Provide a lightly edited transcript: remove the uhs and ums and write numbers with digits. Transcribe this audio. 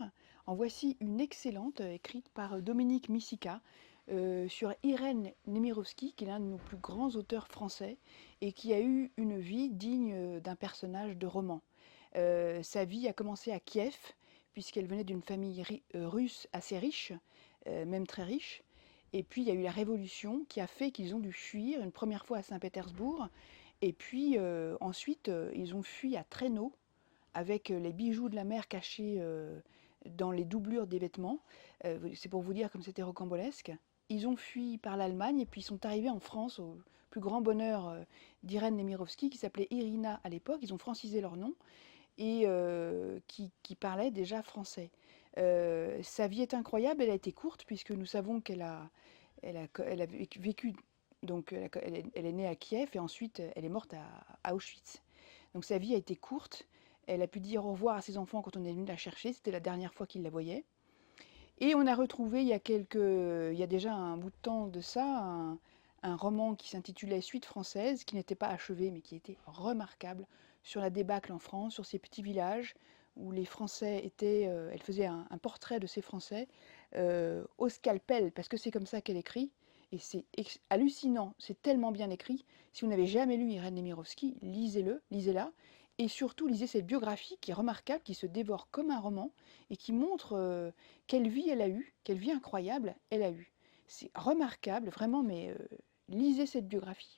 mer. En voici une excellente, écrite par Dominique Missika, sur Irène Nemirovsky, qui est l'un de nos plus grands auteurs français et qui a eu une vie digne d'un personnage de roman. Sa vie a commencé à Kiev, puisqu'elle venait d'une famille russe assez riche, même très riche. Et puis il y a eu la révolution qui a fait qu'ils ont dû fuir une première fois à Saint-Pétersbourg. Et puis ensuite, ils ont fui à traîneau avec les bijoux de la mer cachés dans les doublures des vêtements. C'est pour vous dire comme c'était rocambolesque. Ils ont fui par l'Allemagne et puis ils sont arrivés en France au plus grand bonheur d'Irène Nemirovsky, qui s'appelait Irina à l'époque. Ils ont francisé leur nom et qui parlait déjà français. Sa vie est incroyable, elle a été courte puisque nous savons qu'elle a vécu, donc elle est née à Kiev et ensuite elle est morte à Auschwitz. Donc sa vie a été courte, elle a pu dire au revoir à ses enfants quand on est venu la chercher, c'était la dernière fois qu'ils la voyaient. Et on a retrouvé il y a déjà un bout de temps de ça, un roman qui s'intitulait Suite française, qui n'était pas achevé mais qui était remarquable, sur la débâcle en France, sur ces petits villages où les Français étaient. Elle faisait un portrait de ces Français au scalpel, parce que c'est comme ça qu'elle écrit. Et c'est hallucinant, c'est tellement bien écrit. Si vous n'avez jamais lu Irène Nemirovsky, lisez-le, lisez-la. Et surtout, lisez cette biographie qui est remarquable, qui se dévore comme un roman et qui montre quelle vie elle a eue, quelle vie incroyable elle a eue. C'est remarquable, vraiment, mais lisez cette biographie.